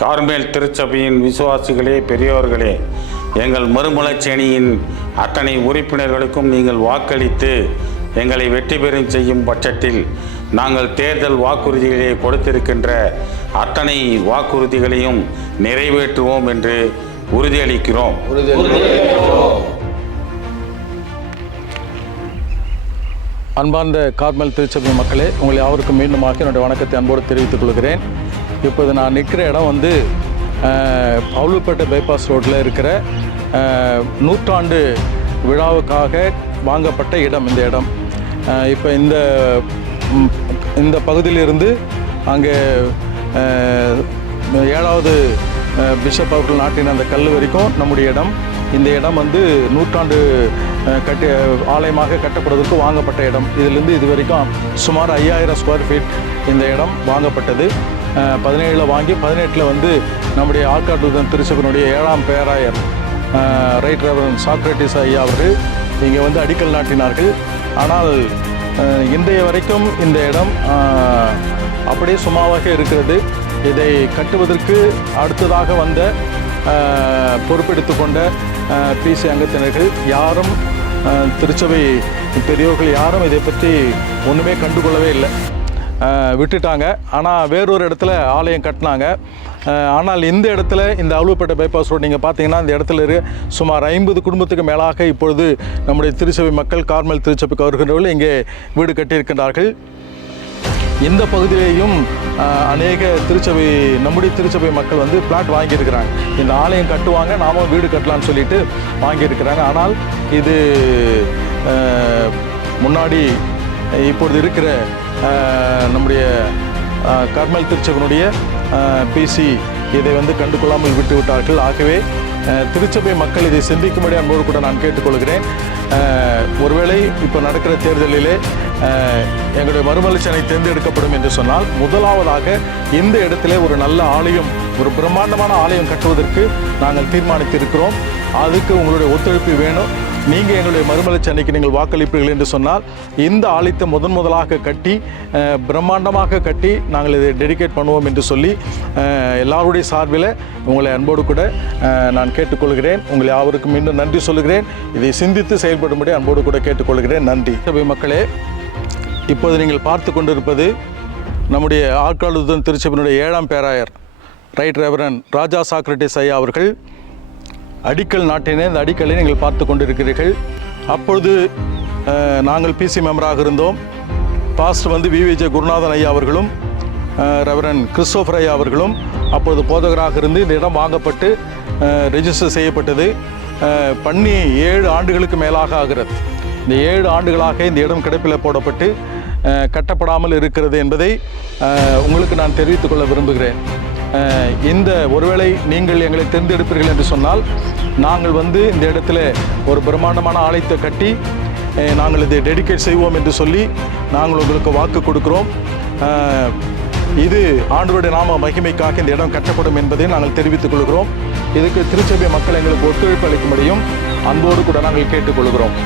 Carmel திருச்சபையின் விசுவாசிகளே பெரியோர்களே எங்கள் மறுமலச்சேனியின் அத்தனை உறுப்பினர்களுக்கும் நீங்கள் வாக்களித்து எங்களை வெற்றி பெறும் செய்யும் பட்சத்தில் நாங்கள் தேர்தல் வாக்குறுதிகளை கொடுத்திருக்கின்ற அத்தனை வாக்குறுதிகளையும் நிறைவேற்றுவோம் என்று உறுதியளிக்கிறோம். அன்பார்ந்த கார்மல் திருச்சபை மக்களே உங்களை யாவருக்கும் மீண்டுமாக என்னுடைய வணக்கத்தை அன்போடு தெரிவித்துக் கொள்கிறேன். இப்போது நான் நிற்கிற இடம் வந்து அவுளுப்பேட்டை பைபாஸ் ரோட்டில் இருக்கிற நூற்றாண்டு விழாவுக்காக வாங்கப்பட்ட இடம் இந்த இடம். இப்போ இந்த இந்த பகுதியிலிருந்து அங்கே ஏழாவது பிஷப் அவர்கள் நாட்டின அந்த கல் வரைக்கும் நம்முடைய இடம். இந்த இடம் வந்து நூற்றாண்டு கட்டி ஆலயமாக கட்டப்படுவதற்கு வாங்கப்பட்ட இடம். இதிலிருந்து இது வரைக்கும் சுமார் ஐயாயிரம் ஸ்கொயர் ஃபீட் இந்த இடம் வாங்கப்பட்டது. பதினேழில் வாங்கி பதினெட்டில் வந்து நம்முடைய ஆற்காட்டுதன் திருச்சபனுடைய ஏழாம் பேராயர் ரைட் ரெவரன் சாக்ரட்டிஸ் ஐயா அவர்கள் இங்கே வந்து அடிக்கல் நாட்டினார்கள். ஆனால் இன்றைய வரைக்கும் இந்த இடம் அப்படியே சும்மாவாக இருக்கிறது. இதை கட்டுவதற்கு அடுத்ததாக வந்த பொறுப்பெடுத்து கொண்ட பிசி அங்கத்தினர்கள் யாரும் திருச்சபை பெரியோர்கள் யாரும் இதை பற்றி ஒன்றுமே கண்டுகொள்ளவே இல்லை. விட்டுட்டாங்க. ஆனால் வேறொரு இடத்துல ஆலயம் கட்டினாங்க. ஆனால் இந்த இடத்துல இந்த அலுவப்பட்ட பைபாஸ் ரோடு நீங்கள் பார்த்தீங்கன்னா இந்த இடத்துல இரு சுமார் ஐம்பது குடும்பத்துக்கு மேலாக இப்பொழுது நம்முடைய திருச்சபை மக்கள் கார்மல் திருச்சபைக்கு வருகிறவர்கள் இங்கே வீடு கட்டியிருக்கின்றார்கள். இந்த பகுதியிலேயும் அநேக திருச்சபை நம்முடைய திருச்சபை மக்கள் வந்து பிளாட் வாங்கியிருக்கிறாங்க. இந்த ஆலயம் கட்டுவாங்க நாம வீடு கட்டலாம்னு சொல்லிட்டு வாங்கியிருக்கிறாங்க. ஆனால் இது முன்னாடி இப்பொழுது இருக்கிற நம்முடைய கர்மல் திருச்சபனுடைய பிசி இதை வந்து கண்டுகொள்ளாமல் விட்டு விட்டார்கள். ஆகவே திருச்சபை மக்கள் இதை சிந்திக்கும்படி அன்போடு கூட நான் கேட்டுக்கொள்கிறேன். ஒருவேளை இப்போ நடக்கிற தேர்தலிலே எங்களுடைய மறுமலர்ச்சியனை தேர்ந்தெடுக்கப்படும் என்று சொன்னால் முதலாவதாக இந்த இடத்திலே ஒரு நல்ல ஆலயம் ஒரு பிரம்மாண்டமான ஆலயம் கட்டுவதற்கு நாங்கள் தீர்மானித்திருக்கிறோம். அதுக்கு உங்களுடைய ஒத்துழைப்பு வேணும். நீங்கள் எங்களுடைய மறுமலர்ச்சி அன்னைக்கு நீங்கள் வாக்களிப்பீர்கள் என்று சொன்னால் இந்த ஆலயத்தை முதன் முதலாக கட்டி பிரம்மாண்டமாக கட்டி நாங்கள் இதை டெடிகேட் பண்ணுவோம் என்று சொல்லி எல்லாருடைய சார்பில் உங்களை அன்போடு கூட நான் கேட்டுக்கொள்கிறேன். உங்களை யாவருக்கும் மீண்டும் நன்றி சொல்லுகிறேன் இதை சிந்தித்து செயல்படும்படி அன்போடு கூட கேட்டுக்கொள்கிறேன். நன்றி. சபை மக்களே இப்போது நீங்கள் பார்த்து கொண்டிருப்பது நம்முடைய ஆற்காடுதன் திருச்சபையினுடைய ஏழாம் பேராயர் ரைட் ரெவரன் ராஜா சாக்ரட்டிஸ் ஐயா அவர்கள். அடிக்கல் நாட்டினே இந்த அடிக்கலை நீங்கள் பார்த்து கொண்டிருக்கிறீர்கள். அப்பொழுது நாங்கள் பிசி மெம்பராக இருந்தோம். பாஸ்டர் வந்து விவிஜே குருநாதன் ஐயா அவர்களும் ரெவரன் கிறிஸ்டோஃபர் ஐயா அவர்களும் அப்பொழுது போதகராக இருந்து இந்த இடம் வாங்கப்பட்டு ரெஜிஸ்டர் செய்யப்பட்டது. பண்ணி ஏழு ஆண்டுகளுக்கு மேலாக ஆகிறது. இந்த ஏழு ஆண்டுகளாக இந்த இடம் கிடப்பில் போடப்பட்டு கட்டப்படாமல் இருக்கிறது என்பதை உங்களுக்கு நான் தெரிவித்துக் கொள்ள விரும்புகிறேன். இந்த ஒருவேளை நீங்கள் எங்களை தேர்ந்தெடுப்பீர்கள் என்று சொன்னால் நாங்கள் வந்து இந்த இடத்துல ஒரு பிரம்மாண்டமான ஆலயத்தை கட்டி நாங்கள் இதை டெடிகேட் செய்வோம் என்று சொல்லி நாங்கள் உங்களுக்கு வாக்கு கொடுக்கிறோம். இது ஆண்டவருடைய நாம மகிமைக்காக இந்த இடம் கட்டப்படும் என்பதை நாங்கள் தெரிவித்துக் கொள்கிறோம். இதுக்கு திருச்சபை மக்கள் எங்களுக்கு ஒத்துழைப்பு அளிக்கும்படியும் அன்போடு கூட நாங்கள் கேட்டுக்கொள்கிறோம்